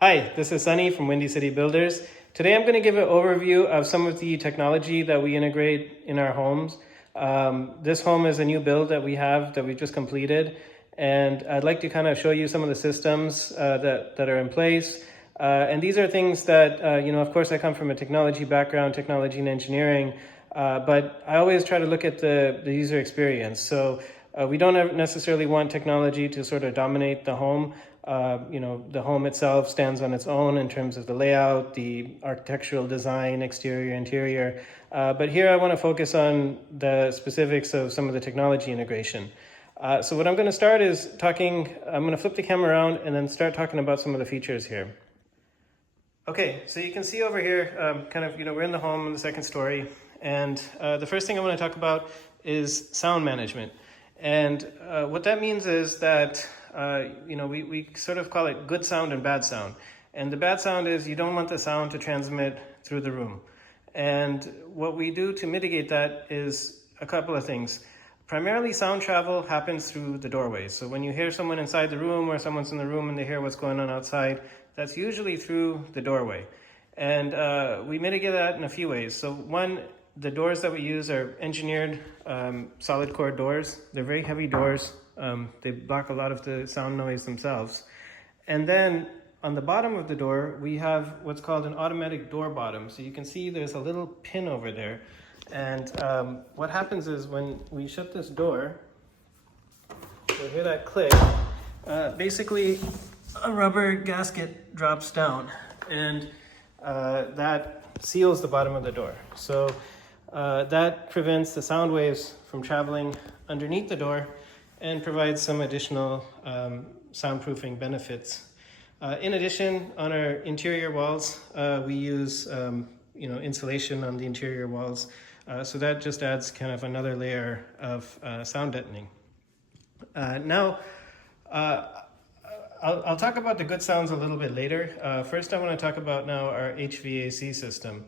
Hi, this is Sunny from Windy City Builders. Today I'm going to give an overview of some of the technology that we integrate in our homes. This home is a new build that we just completed, and I'd like to kind of show you some of the systems that are in place. And these are things that, of course I come from a technology background, technology and engineering, but I always try to look at the user experience. So we don't necessarily want technology to sort of dominate the home. The home itself stands on its own in terms of the layout, the architectural design, exterior, interior. But here I want to focus on the specifics of some of the technology integration. So what I'm going to start is I'm going to flip the camera around and then start talking about some of the features here. Okay, so you can see over here, we're in the home in the second story. And the first thing I want to talk about is sound management. And what that means is that we sort of call it good sound and bad sound. And the bad sound is you don't want the sound to transmit through the room. And what we do to mitigate that is a couple of things. Primarily, sound travel happens through the doorways. So when you hear someone inside the room or someone's in the room and they hear what's going on outside, that's usually through the doorway. And we mitigate that in a few ways. So one, the doors that we use are engineered solid core doors. They're very heavy doors. They block a lot of the sound noise themselves. And then on the bottom of the door, we have what's called an automatic door bottom. So you can see there's a little pin over there. And what happens is when we shut this door, you'll hear that click. Basically, a rubber gasket drops down and that seals the bottom of the door. So that prevents the sound waves from traveling underneath the door and provides some additional soundproofing benefits. In addition, on our interior walls, we use insulation on the interior walls. So that just adds kind of another layer of sound deadening. Now, I'll talk about the good sounds a little bit later. First, I want to talk about now our HVAC system.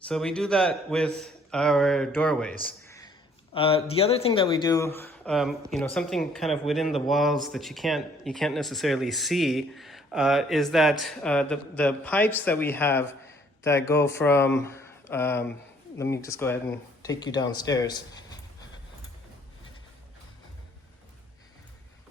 So we do that with our doorways. The other thing that we do, something kind of within the walls that you can't necessarily see, is that the pipes that we have that go from, let me just go ahead and take you downstairs.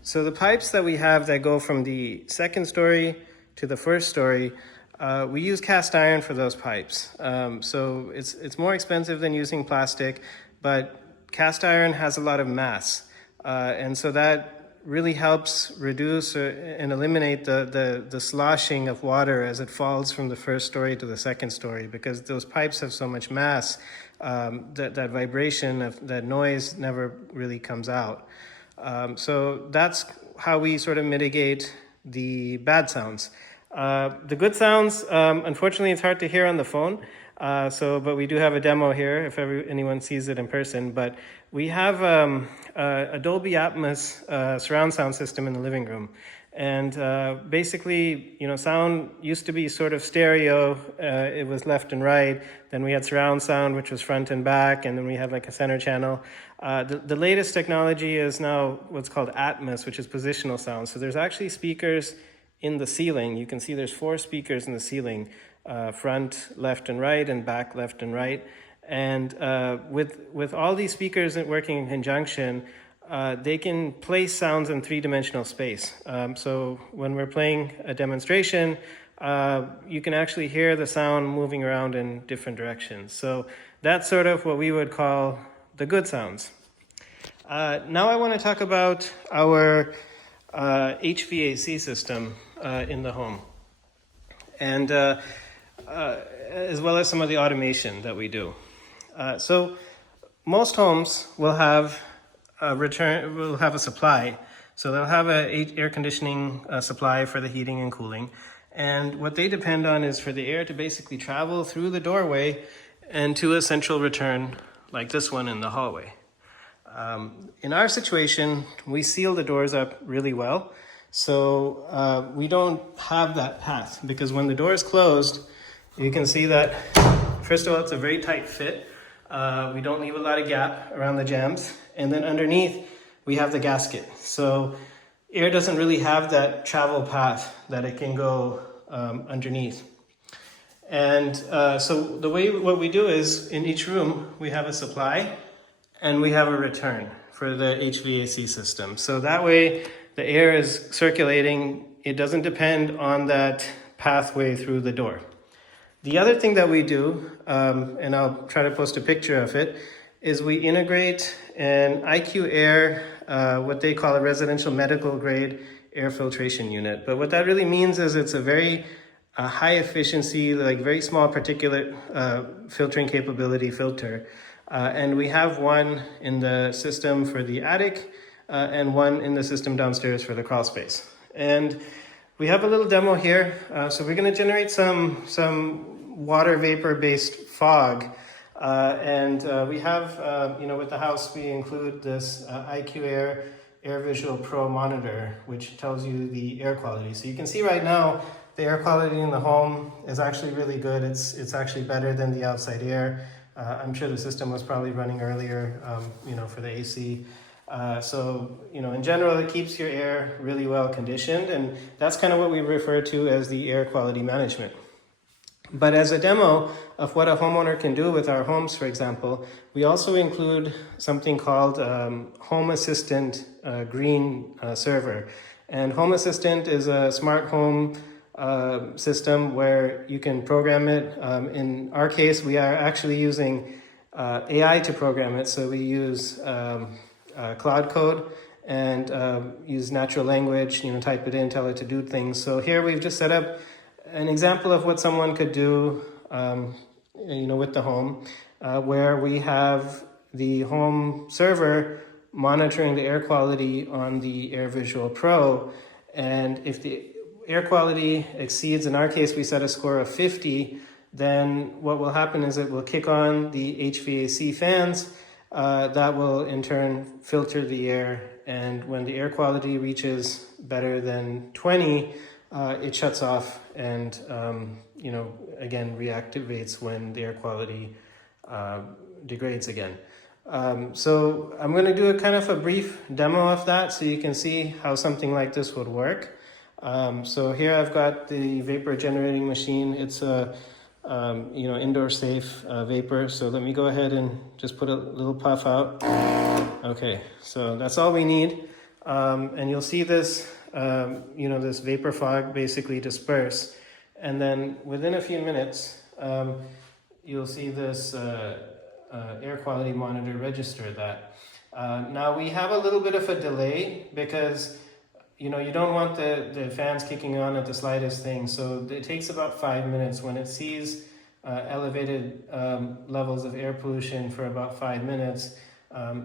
So the pipes that we have that go from the second story to the first story, we use cast iron for those pipes. So it's more expensive than using plastic, but cast iron has a lot of mass. And so that really helps reduce and eliminate the sloshing of water as it falls from the first story to the second story, because those pipes have so much mass that vibration, that noise never really comes out. So that's how we sort of mitigate the bad sounds. The good sounds, unfortunately, it's hard to hear on the phone. But we do have a demo here if anyone sees it in person. But we have a Dolby Atmos surround sound system in the living room. And basically, sound used to be sort of stereo. It was left and right. Then we had surround sound, which was front and back. And then we had like a center channel. The latest technology is now what's called Atmos, which is positional sound. So there's actually speakers in the ceiling. You can see there's 4 speakers in the ceiling, front, left, and right, and back, left, and right. And with all these speakers working in conjunction, they can place sounds in 3-dimensional space. So when we're playing a demonstration, you can actually hear the sound moving around in different directions. So that's sort of what we would call the good sounds. Now I want to talk about our HVAC system in the home, and as well as some of the automation that we do. So most homes will have a supply. So they'll have an air conditioning supply for the heating and cooling. And what they depend on is for the air to basically travel through the doorway and to a central return like this one in the hallway. In our situation, we seal the doors up really well. So we don't have that path, because when the door is closed, you can see that, first of all, it's a very tight fit. We don't leave a lot of gap around the jambs. And then underneath, we have the gasket. So air doesn't really have that travel path that it can go underneath. And so what we do is in each room we have a supply and we have a return for the HVAC system. So that way the air is circulating. It doesn't depend on that pathway through the door. The other thing that we do, and I'll try to post a picture of it, is we integrate an IQAir, what they call a residential medical grade air filtration unit. But what that really means is it's a very high efficiency, like very small particulate filtering capability filter. And we have one in the system for the attic and one in the system downstairs for the crawl space. And we have a little demo here. So we're going to generate some water vapor based fog. We have, with the house, we include this IQAir Visual Pro monitor, which tells you the air quality. So you can see right now, the air quality in the home is actually really good. It's actually better than the outside air. I'm sure the system was probably running earlier, for the AC. In general, it keeps your air really well conditioned, and that's kind of what we refer to as the air quality management. But as a demo of what a homeowner can do with our homes, for example, we also include something called Home Assistant Green Server. And Home Assistant is a smart home system where you can program it. In our case, we are actually using AI to program it. So we use cloud code and use natural language, type it in, tell it to do things. So here we've just set up an example of what someone could do, with the home, where we have the home server monitoring the air quality on the Air Visual Pro. And if the air quality exceeds, in our case, we set a score of 50, then what will happen is it will kick on the HVAC fans. That will in turn filter the air. And when the air quality reaches better than 20, it shuts off and, again, reactivates when the air quality degrades again. So I'm going to do a kind of a brief demo of that so you can see how something like this would work. So here I've got the vapor generating machine. It's a, indoor safe vapor. So let me go ahead and just put a little puff out. Okay, so that's all we need. And you'll see this, this vapor fog basically disperse. And then within a few minutes, you'll see this air quality monitor register that. Now we have a little bit of a delay because you don't want the fans kicking on at the slightest thing. So it takes about 5 minutes. When it sees elevated levels of air pollution for about 5 minutes,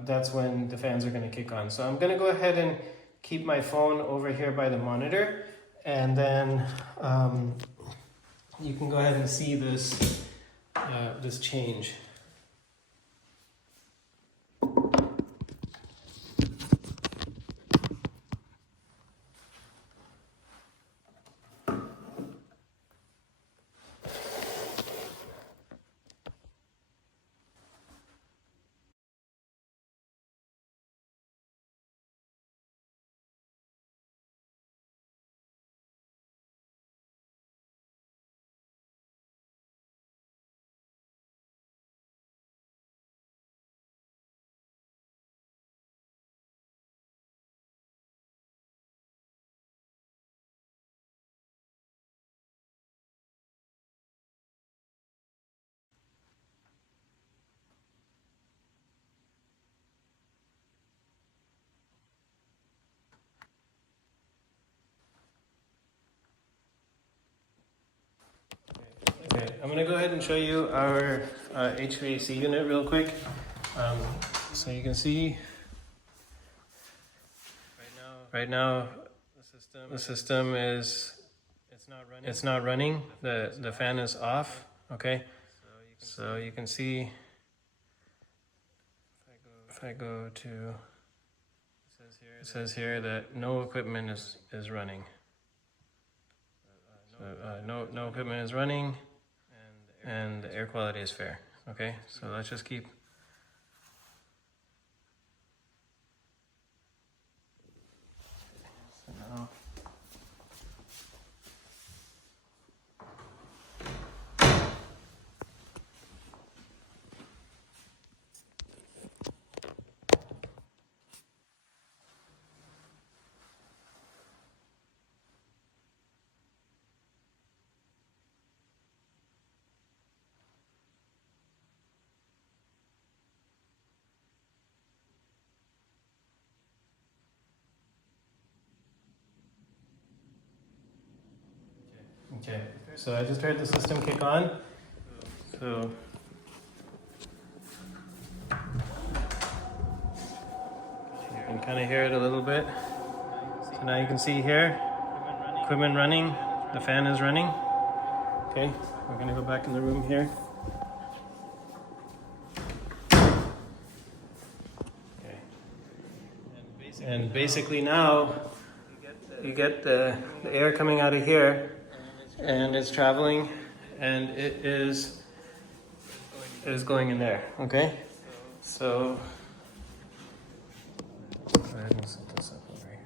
that's when the fans are going to kick on. So I'm going to go ahead and keep my phone over here by the monitor, and then you can go ahead and see this this change. Okay, I'm going to go ahead and show you our HVAC unit real quick. So you can see right now the system is it's not running. The fan is off. Okay, so you can see if I go to, it says here that no equipment is running. So no equipment is running, and the air quality is fair. Okay, so let's just keep. So I just heard the system kick on. So you can kind of hear it a little bit. So now you can see here, equipment running, the fan is running. Okay, we're gonna go back in the room here. Okay. And basically now, you get the air coming out of here, and it's traveling, and it is going in there, okay? So, go ahead and set this up over here.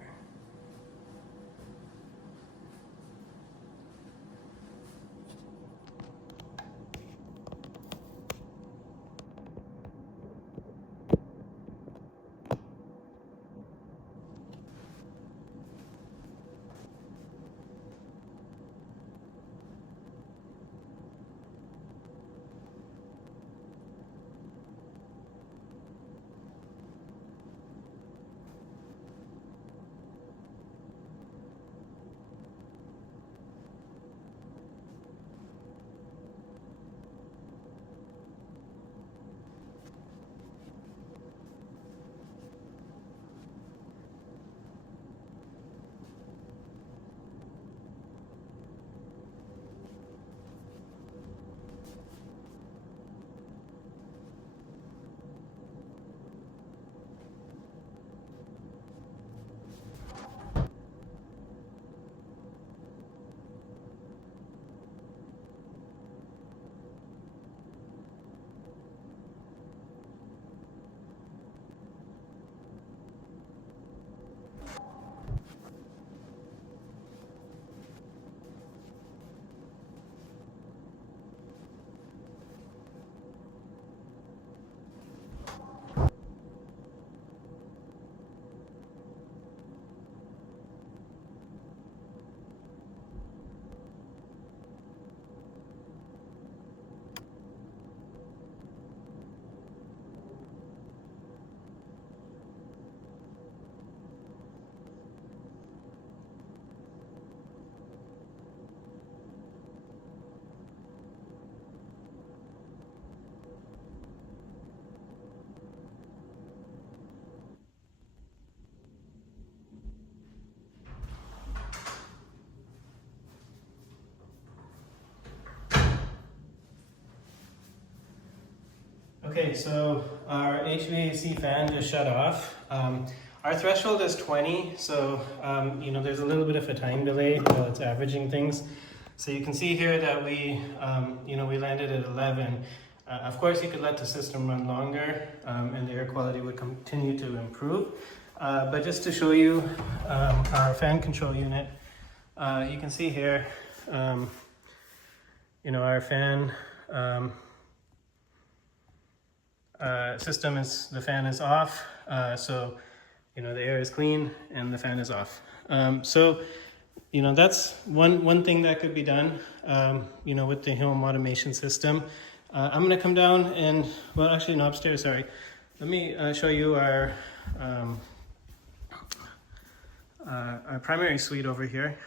Okay, so our HVAC fan just shut off. Our threshold is 20, so there's a little bit of a time delay while it's averaging things. So you can see here that we landed at 11. Of course, you could let the system run longer, and the air quality would continue to improve. But just to show you our fan control unit, you can see here, our fan the fan is off, so the air is clean and the fan is off. So that's one thing that could be done with the home automation system. I'm going to come down and, well, actually no, upstairs, sorry. Let me show you our primary suite over here.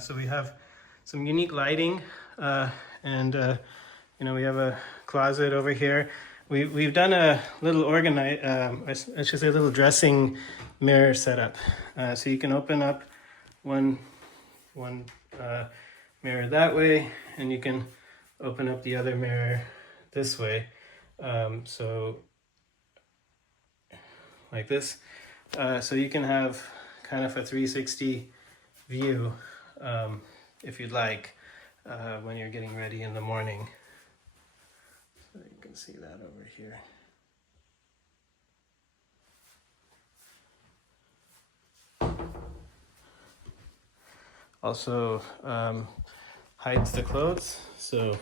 So we have some unique lighting, and we have a closet over here. We've done a little I should say a little dressing mirror setup. So you can open up one mirror that way, and you can open up the other mirror this way. So like this. So you can have kind of a 360 view if you'd like when you're getting ready in the morning. So you can see that over here. Also hides the clothes. So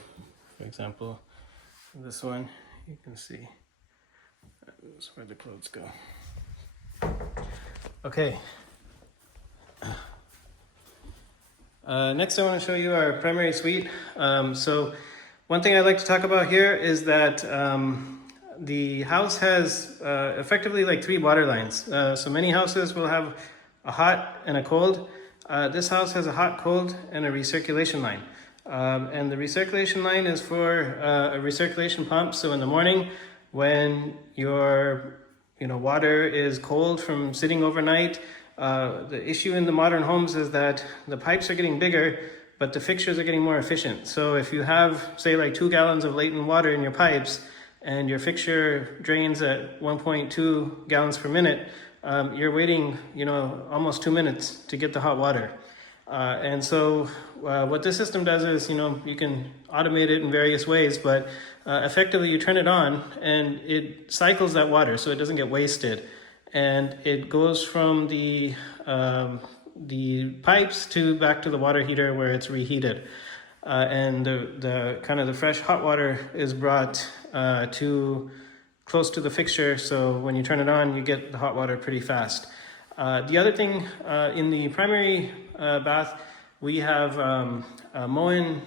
for example, this one, you can see that's where the clothes go. Okay. Next I want to show you our primary suite. So one thing I'd like to talk about here is that the house has effectively like 3 water lines. So many houses will have a hot and a cold. This house has a hot, cold, and a recirculation line. And the recirculation line is for a recirculation pump. So in the morning, when your water is cold from sitting overnight, the issue in the modern homes is that the pipes are getting bigger, but the fixtures are getting more efficient. So if you have, say, like 2 gallons of latent water in your pipes, and your fixture drains at 1.2 gallons per minute, you're waiting, almost 2 minutes to get the hot water. And so what this system does is, you can automate it in various ways, but effectively you turn it on and it cycles that water so it doesn't get wasted. And it goes from the pipes back to the water heater where it's reheated. And the kind of the fresh hot water is brought to close to the fixture, so when you turn it on, you get the hot water pretty fast. The other thing, in the primary bath, we have a Moen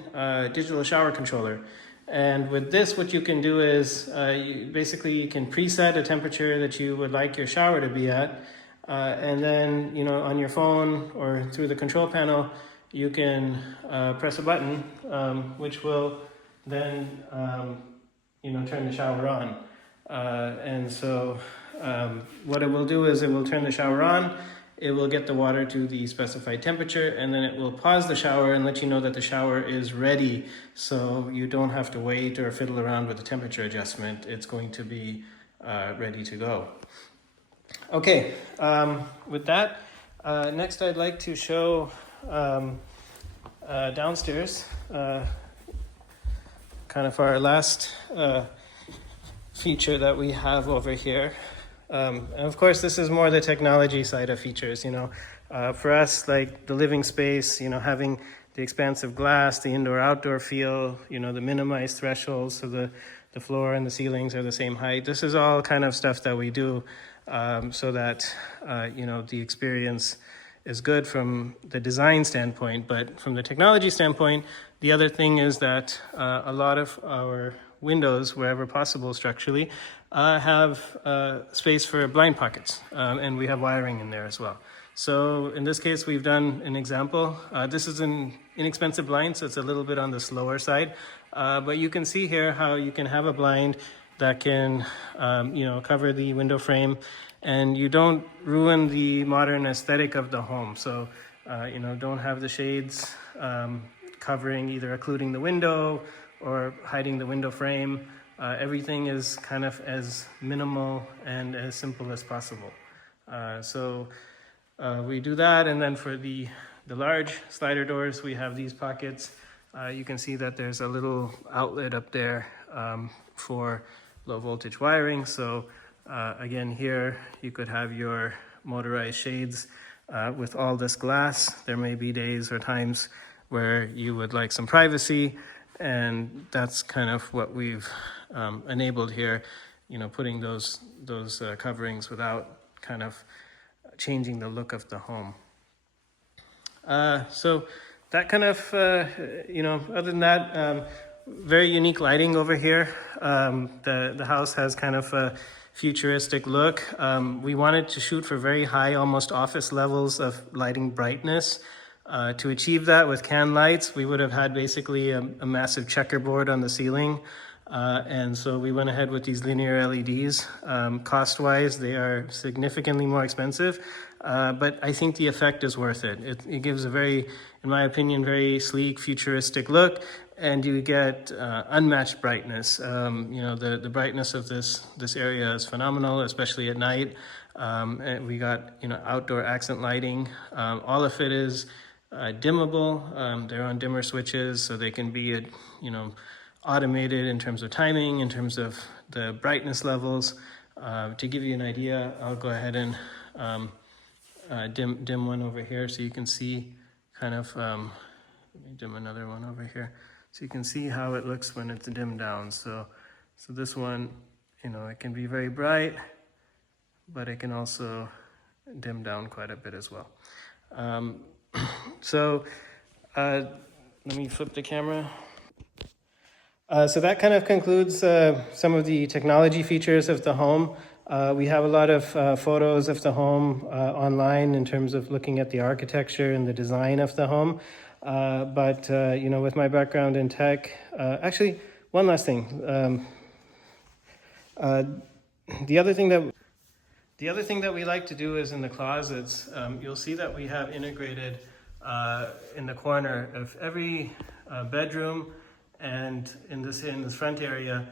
digital shower controller. And with this, what you can do is you can preset a temperature that you would like your shower to be at. And then, on your phone or through the control panel, you can press a button, which will then, turn the shower on. And so what it will do is it will turn the shower on, it will get the water to the specified temperature, and then it will pause the shower and let you know that the shower is ready, so you don't have to wait or fiddle around with the temperature adjustment. It's going to be ready to go. Okay, with that, next I'd like to show downstairs, kind of our last feature that we have over here. And of course, this is more the technology side of features, for us, like the living space, having the expansive glass, the indoor-outdoor feel, the minimized thresholds, so the floor and the ceilings are the same height. This is all kind of stuff that we do so that, the experience is good from the design standpoint. But from the technology standpoint, the other thing is that a lot of our windows, wherever possible structurally, have space for blind pockets, and we have wiring in there as well. So in this case, we've done an example. This is an inexpensive blind, so it's a little bit on the slower side, but you can see here how you can have a blind that can cover the window frame, and you don't ruin the modern aesthetic of the home. So don't have the shades covering, either occluding the window or hiding the window frame. Everything is kind of as minimal and as simple as possible. So we do that, and then for the large slider doors, we have these pockets. You can see that there's a little outlet up there for low voltage wiring. So again, here you could have your motorized shades with all this glass. There may be days or times where you would like some privacy, and that's kind of what we've enabled here, putting those coverings without kind of changing the look of the home. So that kind of, other than that, very unique lighting over here. The house has kind of a futuristic look. We wanted to shoot for very high, almost office levels of lighting brightness. To achieve that with can lights, we would have had basically a massive checkerboard on the ceiling. And so we went ahead with these linear LEDs. Cost-wise, they are significantly more expensive, but I think the effect is worth it. It gives a very, in my opinion, very sleek, futuristic look, and you get unmatched brightness. The brightness of this area is phenomenal, especially at night. And we got outdoor accent lighting. All of it is dimmable. They're on dimmer switches, so they can be automated in terms of timing, in terms of the brightness levels. To give you an idea, I'll go ahead and dim one over here so you can see kind of, let me dim another one over here. So you can see how it looks when it's dimmed down. So this one, it can be very bright, but it can also dim down quite a bit as well. Let me flip the camera. So that kind of concludes some of the technology features of the home. We have a lot of photos of the home online in terms of looking at the architecture and the design of the home. But you know, with my background in tech, actually, one last thing. The other thing that we like to do is in the closets. You'll see that we have integrated in the corner of every bedroom, and in this front area,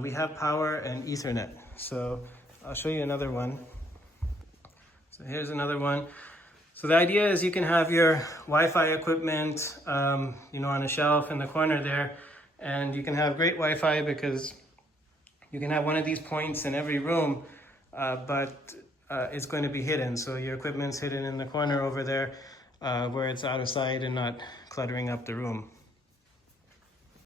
we have power and Ethernet. So I'll show you another one. So here's another one. So the idea is you can have your Wi-Fi equipment, you know, on a shelf in the corner there, and you can have great Wi-Fi because you can have one of these points in every room, but it's going to be hidden. So your equipment's hidden in the corner over there, where it's out of sight and not cluttering up the room.